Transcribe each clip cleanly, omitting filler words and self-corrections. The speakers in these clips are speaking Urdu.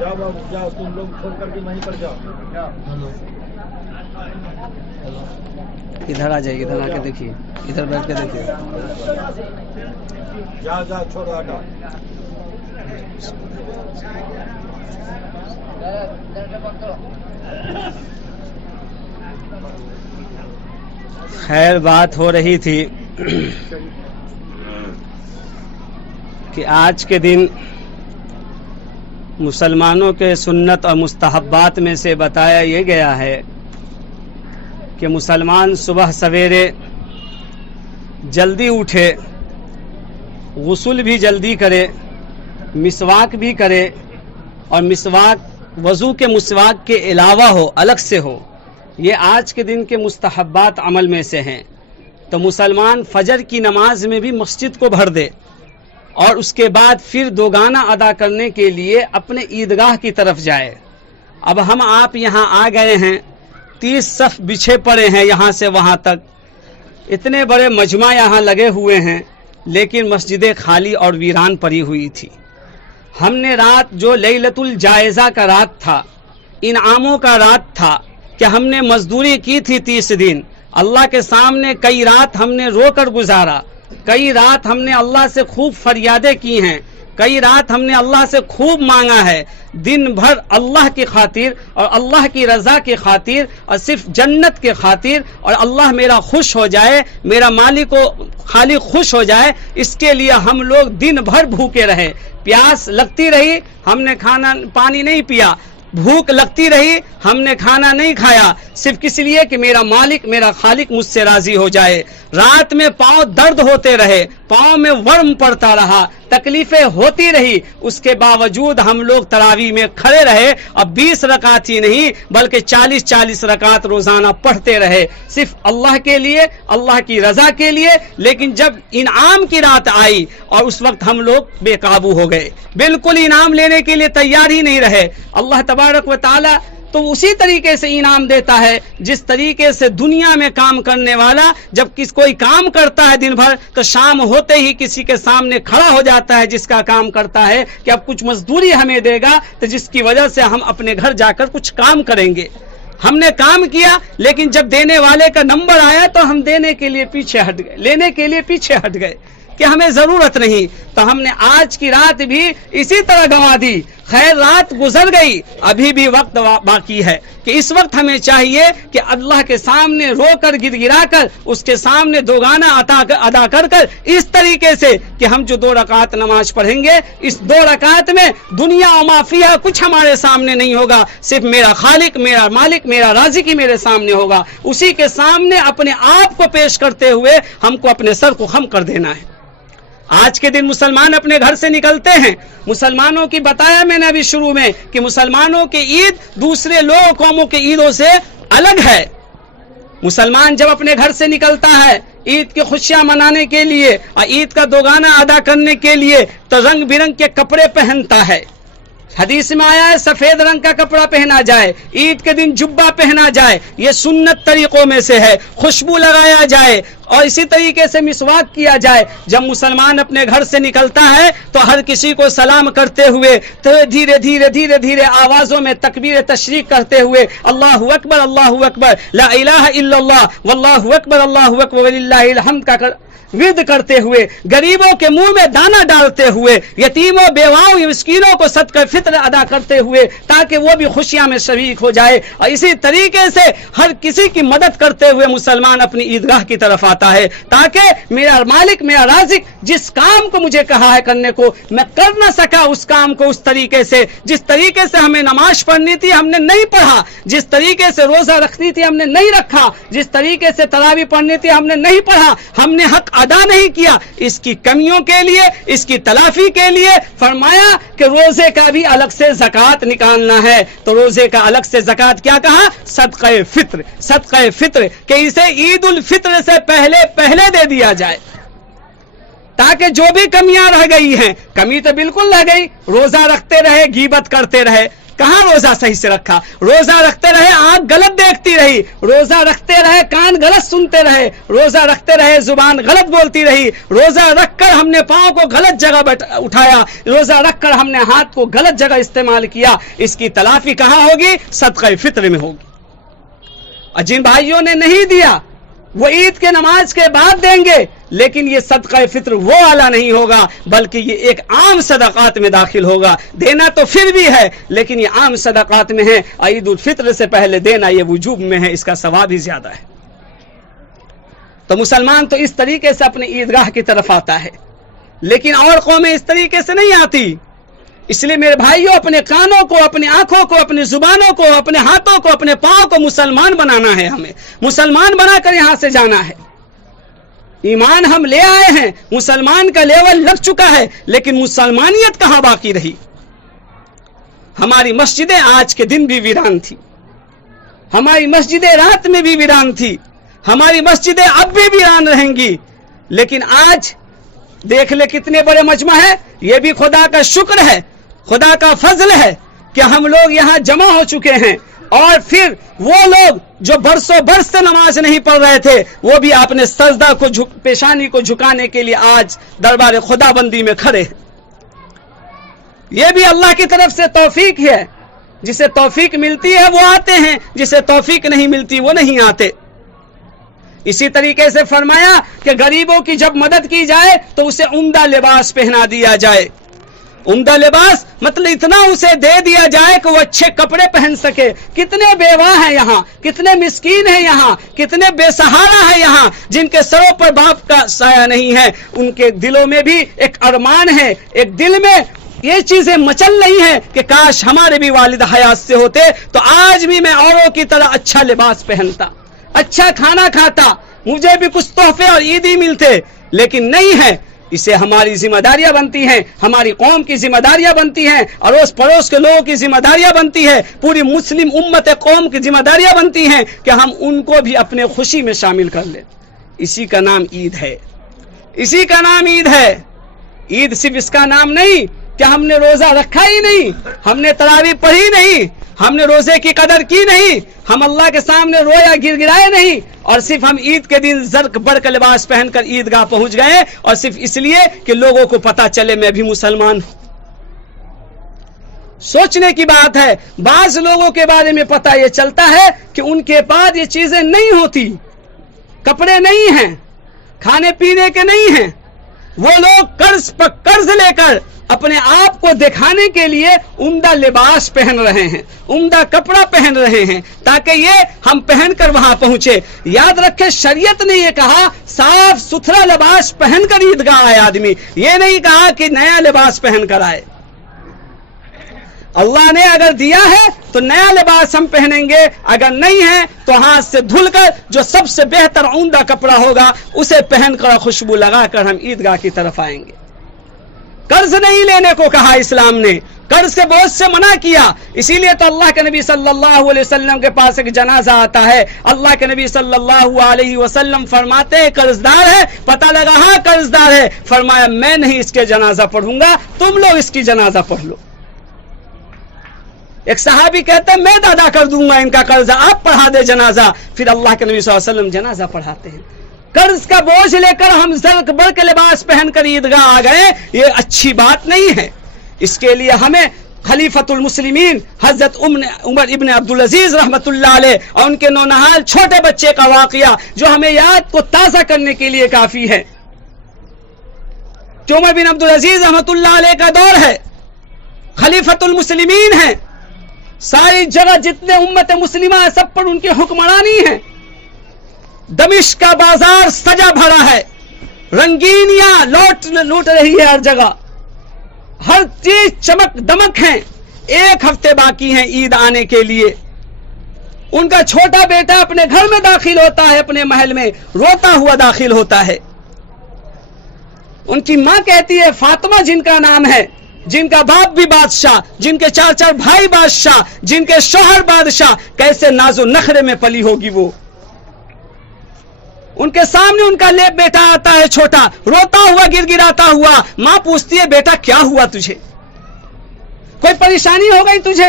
جاؤ بابو جاؤ، تم لوگ چھوڑ کر کے وہیں پر جاؤ. ادھر آ جائیے، ادھر آ کے دیکھیے، ادھر بیٹھ کے دیکھیے. جاؤ جاؤ چھوڑو ہٹاؤ. خیر بات ہو رہی تھی کہ آج کے دن مسلمانوں کے سنت اور مستحبات میں سے بتایا یہ گیا ہے کہ مسلمان صبح سویرے جلدی اٹھے، غسل بھی جلدی کرے، مسواک بھی کرے، اور مسواک وضو کے مسواک کے علاوہ ہو، الگ سے ہو. یہ آج کے دن کے مستحبات عمل میں سے ہیں. تو مسلمان فجر کی نماز میں بھی مسجد کو بھر دے اور اس کے بعد پھر دوگانہ ادا کرنے کے لیے اپنے عیدگاہ کی طرف جائے. اب ہم آپ یہاں آ گئے ہیں، 30 صف بچھے پڑے ہیں یہاں سے وہاں تک، اتنے بڑے مجمع یہاں لگے ہوئے ہیں، لیکن مسجدیں خالی اور ویران پڑی ہوئی تھی. ہم نے رات جو لیلۃ الجائزہ کا رات تھا، انعاموں کا رات تھا، کہ ہم نے مزدوری کی تھی 30 دن، اللہ کے سامنے کئی رات ہم نے رو کر گزارا، کئی رات ہم نے اللہ سے خوب فریادیں کی ہیں، کئی رات ہم نے اللہ سے خوب مانگا ہے، دن بھر اللہ کی خاطر اور اللہ کی رضا کی خاطر اور صرف جنت کے خاطر، اور اللہ میرا خوش ہو جائے، میرا مالک و خالق خوش ہو جائے، اس کے لیے ہم لوگ دن بھر بھوکے رہے. پیاس لگتی رہی، ہم نے کھانا پانی نہیں پیا، بھوک لگتی رہی، ہم نے کھانا نہیں کھایا، صرف اس لیے کہ میرا مالک میرا خالق مجھ سے راضی ہو جائے. رات میں پاؤں درد ہوتے رہے، پاؤں میں ورم پڑتا رہا، تکلیفیں ہوتی رہی، اس کے باوجود ہم لوگ تراویح میں کھڑے رہے، اور 20 رکعت ہی نہیں بلکہ 40 رکعت روزانہ پڑھتے رہے، صرف اللہ کے لیے، اللہ کی رضا کے لیے. لیکن جب انعام کی رات آئی اور اس وقت ہم لوگ بے قابو ہو گئے، بالکل انعام لینے کے لیے تیار ہی نہیں رہے. اللہ تبارک و تعالی تو اسی طریقے سے انعام دیتا ہے جس طریقے سے دنیا میں کام کرنے والا جب کوئی کام کرتا ہے دن بھر تو شام ہوتے ہی کسی کے سامنے کھڑا ہو جاتا ہے جس کا کام کرتا ہے کہ اب کچھ مزدوری ہمیں دے گا، تو جس کی وجہ سے ہم اپنے گھر جا کر کچھ کام کریں گے. ہم نے کام کیا، لیکن جب دینے والے کا نمبر آیا تو ہم دینے کے لیے پیچھے ہٹ گئے، لینے کے لیے پیچھے ہٹ گئے کہ ہمیں ضرورت نہیں. تو ہم نے آج کی رات بھی اسی طرح گنوا دی. خیر رات گزر گئی، ابھی بھی وقت باقی ہے کہ اس وقت ہمیں چاہیے کہ اللہ کے سامنے رو کر گر گرا کر اس کے سامنے دوگانہ ادا کر اس طریقے سے کہ ہم جو 2 رکعت نماز پڑھیں گے، اس 2 رکعت میں دنیا و ما فیہا کچھ ہمارے سامنے نہیں ہوگا، صرف میرا خالق، میرا مالک، میرا رازق ہی میرے سامنے ہوگا. اسی کے سامنے اپنے آپ کو پیش کرتے ہوئے ہم کو اپنے سر کو خم کر دینا ہے. آج کے دن مسلمان اپنے گھر سے نکلتے ہیں. مسلمانوں کی بتایا میں نے ابھی شروع میں کہ مسلمانوں کی عید دوسرے لوگوں قوموں کی عیدوں سے الگ ہے. مسلمان جب اپنے گھر سے نکلتا ہے عید کی خوشیاں منانے کے لیے اور عید کا دوگانہ ادا کرنے کے لیے تو رنگ برنگ کے کپڑے پہنتا ہے. حدیث میں آیا ہے سفید رنگ کا کپڑا پہنا جائے، عید کے دن جبہ پہنا جائے، یہ سنت طریقوں میں سے ہے. خوشبو لگایا جائے اور اسی طریقے سے مسواک کیا جائے. جب مسلمان اپنے گھر سے نکلتا ہے تو ہر کسی کو سلام کرتے ہوئے تو دھیرے دھیرے دھیرے دھیرے آوازوں میں تکبیر تشریق کرتے ہوئے اللہ اکبر اللہ اکبر لا الہ الا اللہ واللہ اکبر اللہ اکبر وللہ الحمد کا ورد کرتے ہوئے، غریبوں کے منہ میں دانہ ڈالتے ہوئے، یتیموں بیواؤں مسکینوں کو صدقہ فطر ادا کرتے ہوئے تاکہ وہ بھی خوشیاں میں شریک ہو جائے. اور اسی طریقے سے ہر کسی کی مدد کرتے ہوئے مسلمان اپنی عیدگاہ کی طرف آتا ہے تاکہ میرا مالک میرا رازق جس کام کو مجھے کہا ہے کرنے کو میں کر نہ سکا، اس کام کو اس طریقے سے جس طریقے سے ہمیں نماز پڑھنی تھی ہم نے نہیں پڑھا، جس طریقے سے روزہ رکھنی تھی ہم نے نہیں رکھا، جس طریقے سے تراویح پڑھنی تھی ہم نے نہیں پڑھا، ہم نے حق ادا نہیں کیا. اس کی کمیوں کے لیے، اس کی تلافی کے لیے فرمایا کہ روزے کا بھی الگ سے زکوٰۃ نکالنا ہے. تو روزے کا الگ سے زکوٰۃ کیا کہا؟ صدقہ فطر. صدقہ فطر کہ اسے عید الفطر سے پہلے دے دیا جائے تاکہ جو بھی کمیاں رہ گئی ہیں، کمی تو بالکل رہ گئی، روزہ رکھتے رہے غیبت کرتے رہے، کہاں روزہ صحیح سے رکھا؟ روزہ رکھتے رہے آنکھ غلط دیکھتی رہی، روزہ رکھتے رہے کان غلط سنتے رہے، روزہ رکھتے رہے زبان غلط بولتی رہی، روزہ رکھ کر ہم نے پاؤں کو غلط جگہ اٹھایا، روزہ رکھ کر ہم نے ہاتھ کو غلط جگہ استعمال کیا، اس کی تلافی کہاں ہوگی؟ صدقہ فطر میں ہوگی۔ اور جن بھائیوں نے نہیں دیا وہ عید کے نماز کے بعد دیں گے، لیکن یہ صدقہ فطر وہ والا نہیں ہوگا، بلکہ یہ ایک عام صدقات میں داخل ہوگا۔ دینا تو پھر بھی ہے لیکن یہ عام صدقات میں ہے، عید الفطر سے پہلے دینا یہ وجوب میں ہے، اس کا ثواب ہی زیادہ ہے۔ تو مسلمان تو اس طریقے سے اپنے عیدگاہ کی طرف آتا ہے، لیکن اور قومیں اس طریقے سے نہیں آتی۔ اس لیے میرے بھائیوں، اپنے کانوں کو، اپنی آنکھوں کو، اپنی زبانوں کو، اپنے ہاتھوں کو، اپنے پاؤں کو مسلمان بنانا ہے، ہمیں مسلمان بنا کر یہاں سے جانا ہے۔ ایمان ہم لے آئے ہیں، مسلمان کا لیول لگ چکا ہے، لیکن مسلمانیت کہاں باقی رہی؟ ہماری مسجدیں آج کے دن بھی ویران تھی، ہماری مسجدیں رات میں بھی ویران تھی، ہماری مسجدیں اب بھی ویران رہیں گی، لیکن آج دیکھ لے کتنے بڑے مجمع ہے۔ یہ بھی خدا کا شکر ہے، خدا کا فضل ہے کہ ہم لوگ یہاں جمع ہو چکے ہیں، اور پھر وہ لوگ جو برسوں برس سے نماز نہیں پڑھ رہے تھے وہ بھی اپنے سجدہ کو پیشانی کو جھکانے کے لیے آج دربار خدا بندی میں کھڑے ہیں۔ یہ بھی اللہ کی طرف سے توفیق ہے، جسے توفیق ملتی ہے وہ آتے ہیں، جسے توفیق نہیں ملتی وہ نہیں آتے۔ اسی طریقے سے فرمایا کہ غریبوں کی جب مدد کی جائے تو اسے عمدہ لباس پہنا دیا جائے۔ عمدہ لباس مطلب اتنا اسے دے دیا جائے کہ وہ اچھے کپڑے پہن سکے۔ کتنے بیوہ ہیں یہاں، کتنے مسکین ہیں یہاں، کتنے بے سہارا ہیں یہاں، جن کے سروں پر باپ کا سایہ نہیں ہے، ان کے دلوں میں بھی ایک ارمان ہے، ایک دل میں یہ چیزیں مچل رہی ہیں کہ کاش ہمارے بھی والد حیات سے ہوتے تو آج بھی میں اوروں کی طرح اچھا لباس پہنتا، اچھا کھانا کھاتا، مجھے بھی کچھ تحفے اور عیدی ملتے، لیکن نہیں ہے۔ اسے ہماری ذمہ داریاں بنتی ہیں، ہماری قوم کی ذمہ داریاں بنتی ہیں، اڑوس پڑوس کے لوگوں کی ذمہ داریاں بنتی ہے، پوری مسلم امت قوم کی ذمہ داریاں بنتی ہیں کہ ہم ان کو بھی اپنے خوشی میں شامل کر لیں۔ اسی کا نام عید ہے، اسی کا نام عید ہے۔ عید صرف اس کا نام نہیں کہ ہم نے روزہ رکھا ہی نہیں، ہم نے تراویح پڑھی نہیں، ہم نے روزے کی قدر کی نہیں، ہم اللہ کے سامنے رویا گر گرائے نہیں، اور صرف ہم عید کے دن زرق بڑھ کا لباس پہن کر عیدگاہ پہنچ گئے، اور صرف اس لیے کہ لوگوں کو پتا چلے میں بھی مسلمان ہوں۔ سوچنے کی بات ہے، بعض لوگوں کے بارے میں پتا یہ چلتا ہے کہ ان کے پاس یہ چیزیں نہیں ہوتی، کپڑے نہیں ہیں، کھانے پینے کے نہیں ہیں، وہ لوگ قرض پر قرض لے کر اپنے آپ کو دکھانے کے لیے عمدہ لباس پہن رہے ہیں، عمدہ کپڑا پہن رہے ہیں تاکہ یہ ہم پہن کر وہاں پہنچے۔ یاد رکھے، شریعت نے یہ کہا صاف ستھرا لباس پہن کر عیدگاہ آئے آدمی، یہ نہیں کہا کہ نیا لباس پہن کر آئے۔ اللہ نے اگر دیا ہے تو نیا لباس ہم پہنیں گے، اگر نہیں ہے تو ہاتھ سے دھل کر جو سب سے بہتر عمدہ کپڑا ہوگا اسے پہن کر خوشبو لگا کر ہم عیدگاہ کی طرف آئیں گے۔ قرض نہیں لینے کو کہا اسلام نے، قرض سے بہت سے منع کیا، اسی لیے تو اللہ کے نبی صلی اللہ علیہ وسلم کے پاس ایک جنازہ آتا ہے، اللہ کے نبی صلی اللہ علیہ وسلم فرماتے ہیں قرضدار ہے، پتہ لگا ہاں قرضدار ہے، فرمایا میں نہیں اس کے جنازہ پڑھوں گا، تم لوگ اس کی جنازہ پڑھ لو۔ ایک صحابی کہتے ہیں میں ادا کر دوں گا ان کا قرض، آپ پڑھا دے جنازہ، پھر اللہ کے نبی صلی اللہ علیہ وسلم جنازہ پڑھاتے ہیں۔ قرض کا بوجھ لے کر ہم زرق بڑھ کے لباس پہن کر عیدگاہ آ گئے، یہ اچھی بات نہیں ہے۔ اس کے لیے ہمیں خلیفۃ المسلمین حضرت عمر ابن عبدالعزیز رحمۃ اللہ علیہ اور ان کے نونہال چھوٹے بچے کا واقعہ جو ہمیں یاد کو تازہ کرنے کے لیے کافی ہے کہ عمر بن عبدالعزیز رحمۃ اللہ علیہ کا دور ہے، خلیفۃ المسلمین ہیں، ساری جگہ جتنے امت مسلمہ ہے سب پر ان کی حکمرانی ہے، دمشق کا بازار سجا بھرا ہے، رنگینیاں لوٹ رہی ہے ہر جگہ، ہر چیز چمک دمک ہے، ایک ہفتے باقی ہیں عید آنے کے لیے۔ ان کا چھوٹا بیٹا اپنے گھر میں داخل ہوتا ہے، اپنے محل میں روتا ہوا داخل ہوتا ہے۔ ان کی ماں کہتی ہے، فاطمہ جن کا نام ہے، جن کا باپ بھی بادشاہ، جن کے چار چار بھائی بادشاہ، جن کے شوہر بادشاہ، کیسے ناز و نخرے میں پلی ہوگی وہ۔ ان کے سامنے ان کا لیپ بیٹا آتا ہے چھوٹا، روتا ہوا گر گراتا ہوا، ماں پوچھتی ہے بیٹا کیا ہوا تجھے، کوئی پریشانی ہو گئی تجھے؟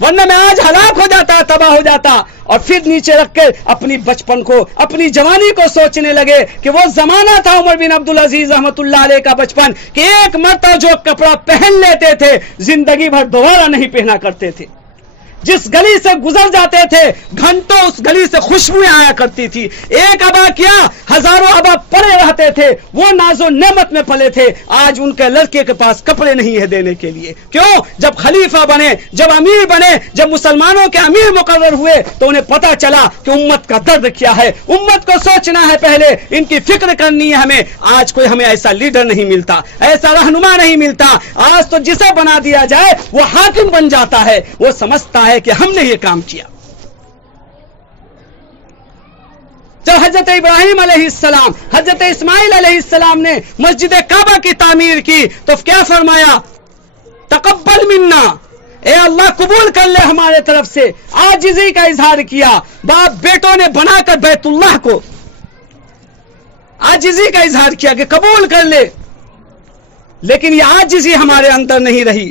ورنہ میں آج ہلاک ہو جاتا, تباہ ہو جاتا. اور پھر نیچے رکھ کے اپنی بچپن کو, اپنی جوانی کو سوچنے لگے کہ وہ زمانہ تھا عمر بن عبدالعزیز رحمۃ اللہ علیہ کا بچپن, کہ ایک مرتبہ جو کپڑا پہن لیتے تھے زندگی بھر دوبارہ نہیں پہنا کرتے تھے. جس گلی سے گزر جاتے تھے گھنٹوں اس گلی سے خوشبوئیں آیا کرتی تھی. ایک ابا کیا ہزاروں ابا پڑے رہتے تھے, وہ ناز و نعمت میں پلے تھے. آج ان کے لڑکے کے پاس کپڑے نہیں ہے دینے کے لیے. کیوں؟ جب خلیفہ بنے, جب امیر بنے, جب مسلمانوں کے امیر مقرر ہوئے تو انہیں پتا چلا کہ امت کا درد کیا ہے. امت کو سوچنا ہے, پہلے ان کی فکر کرنی ہے ہمیں. آج کوئی ہمیں ایسا لیڈر نہیں ملتا, ایسا رہنما نہیں ملتا. آج تو جسے بنا دیا جائے وہ حاکم بن جاتا ہے, وہ سمجھتا ہے کہ ہم نے یہ کام کیا. جب حضرت ابراہیم علیہ السلام, حضرت اسماعیل علیہ السلام نے مسجد کعبہ کی تعمیر کی تو کیا فرمایا؟ تقبل منا, اے اللہ قبول کر لے ہمارے طرف سے. عاجزی کا اظہار کیا. باپ بیٹوں نے بنا کر بیت اللہ کو عاجزی کا اظہار کیا کہ قبول کر لے. لیکن یہ عاجزی ہمارے اندر نہیں رہی.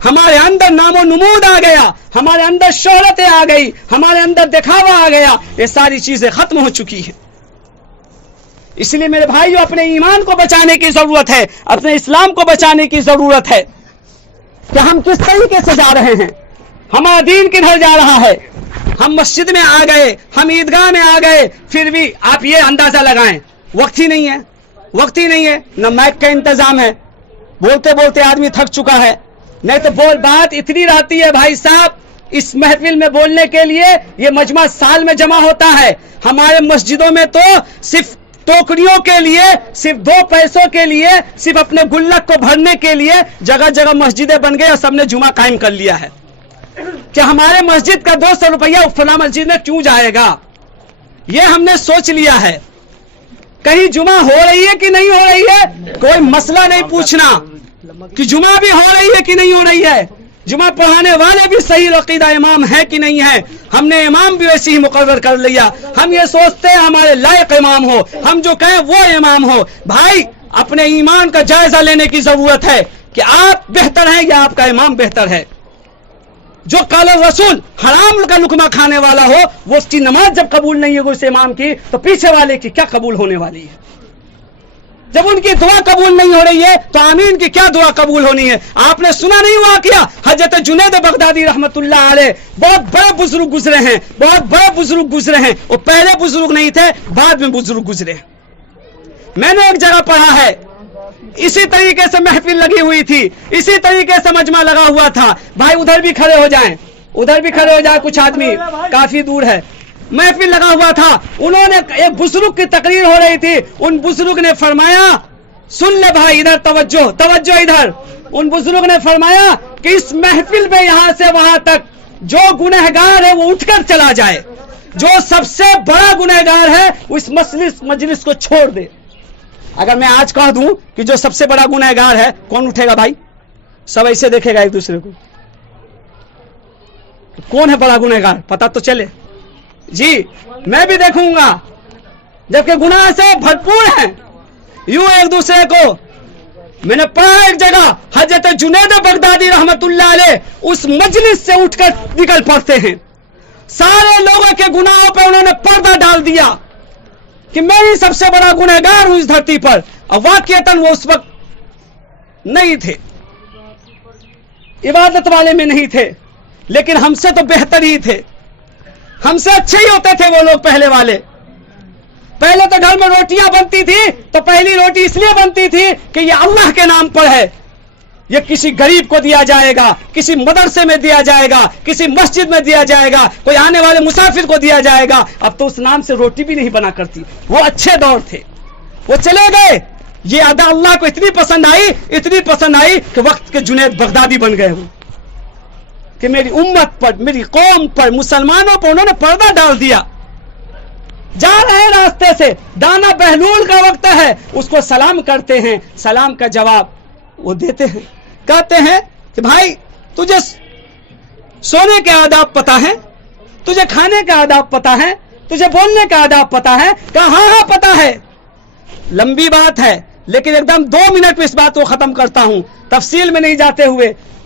ہمارے اندر نام و نمود آ گیا, ہمارے اندر شہرتیں آ گئی, ہمارے اندر دکھاوا آ گیا. یہ ساری چیزیں ختم ہو چکی ہیں. اس لیے میرے بھائیو, اپنے ایمان کو بچانے کی ضرورت ہے, اپنے اسلام کو بچانے کی ضرورت ہے کہ ہم کس طریقے سے جا رہے ہیں, ہمارا دین کدھر جا رہا ہے. ہم مسجد میں آ گئے, ہم عیدگاہ میں آ گئے, پھر بھی آپ یہ اندازہ لگائیں وقت ہی نہیں ہے, وقت ہی نہیں ہے. نہ مائک کا انتظام ہے, بولتے بولتے آدمی تھک چکا ہے. نہیں تو بات اتنی رہتی ہے بھائی صاحب, اس محفل میں بولنے کے لیے یہ مجمع سال میں جمع ہوتا ہے. ہمارے مسجدوں میں تو صرف ٹوکریوں کے لیے, صرف 2 پیسوں کے لیے, صرف اپنے گلک کو بھرنے کے لیے جگہ جگہ مسجدیں بن گئے اور سب نے جمعہ قائم کر لیا ہے کہ ہمارے مسجد کا 200 روپیہ فلاں مسجد میں کیوں جائے گا. یہ ہم نے سوچ لیا ہے. کہیں جمعہ ہو رہی ہے کہ نہیں ہو رہی ہے, کوئی مسئلہ نہیں پوچھنا کہ جمعہ بھی ہو رہی ہے کہ نہیں ہو رہی ہے, جمعہ پڑھانے والے بھی صحیح عقیدہ امام ہے کہ نہیں ہے. ہم نے امام بھی ویسے ہی مقرر کر لیا. ہم یہ سوچتے ہیں ہمارے لائق امام ہو, ہم جو کہیں وہ امام ہو. بھائی اپنے ایمان کا جائزہ لینے کی ضرورت ہے کہ آپ بہتر ہیں یا آپ کا امام بہتر ہے. جو قال رسول حرام کا لقمہ کھانے والا ہو, وہ اس کی نماز جب قبول نہیں ہوگی اس امام کی, تو پیچھے والے کی کیا قبول ہونے والی ہے. جب ان کی دعا قبول نہیں ہو رہی ہے تو آمین کی کیا دعا قبول ہونی ہے. آپ نے سنا نہیں ہوا کیا حضرت جنید بغدادی رحمت اللہ علیہ, بہت بڑے بزرگ گزرے ہیں, بہت بڑے بزرگ گزرے ہیں. وہ پہلے بزرگ نہیں تھے, بعد میں بزرگ گزرے. میں نے ایک جگہ پڑھا ہے, اسی طریقے سے محفل لگی ہوئی تھی, اسی طریقے سے مجمع لگا ہوا تھا. بھائی ادھر بھی کھڑے ہو جائیں, ادھر بھی کھڑے ہو جائیں, کچھ آدمی کافی دور ہے. محفل لگا ہوا تھا, انہوں نے ایک بزرگ کی تقریر ہو رہی تھی. ان بزرگ نے فرمایا, سن لے بھائی ادھر توجہ, توجہ ادھر. ان بزرگ نے فرمایا کہ اس محفل میں یہاں سے وہاں تک جو گنہگار ہے وہ اٹھ کر چلا جائے, جو سب سے بڑا گنہگار ہے وہ اس مجلس کو چھوڑ دے. اگر میں آج کہہ دوں کہ جو سب سے بڑا گنہگار ہے, کون اٹھے گا بھائی؟ سب ایسے دیکھے گا ایک دوسرے کو, کون ہے بڑا گنہگار, پتا تو چلے. جی میں بھی دیکھوں گا, جبکہ گناہ سے بھرپور ہیں. یوں ایک دوسرے کو, میں نے پڑھا ایک جگہ حضرت جنید بغدادی رحمت اللہ علیہ اس مجلس سے اٹھ کر نکل پڑتے ہیں. سارے لوگوں کے گناہوں پہ انہوں نے پردہ ڈال دیا کہ میں ہی سب سے بڑا گنہگار ہوں اس دھرتی پر. اور واقعتاً وہ اس وقت نہیں تھے, عبادت والے میں نہیں تھے, لیکن ہم سے تو بہتر ہی تھے, ہم سے اچھے ہی ہوتے تھے وہ لوگ پہلے والے. پہلے تو گھر میں روٹیاں بنتی تھی تو پہلی روٹی اس لیے بنتی تھی کہ یہ اللہ کے نام پر ہے, یہ کسی غریب کو دیا جائے گا, کسی مدرسے میں دیا جائے گا, کسی مسجد میں دیا جائے گا, کوئی آنے والے مسافر کو دیا جائے گا. اب تو اس نام سے روٹی بھی نہیں بنا کرتی. وہ اچھے دور تھے, وہ چلے گئے. یہ ادا اللہ کو اتنی پسند آئی, اتنی پسند آئی کہ وقت کے جنید بغدادی بن گئے ہوں کہ میری امت پر, میری قوم پر, مسلمانوں پر انہوں نے پردہ ڈال دیا. جا رہے راستے سے, دانا بہلول کا وقت ہے, اس کو سلام کرتے ہیں, سلام کا جواب وہ دیتے ہیں, کہتے ہیں کہ بھائی تجھے سونے کے آداب پتا ہے, تجھے کھانے کا آداب پتا ہے, تجھے بولنے کا آداب پتا ہے. کہا ہاں ہاں پتا ہے. لمبی بات ہے لیکن ایک دم 2 منٹ میں اس بات کو ختم کرتا ہوں, تفصیل میں نہیں جاتے ہوئے.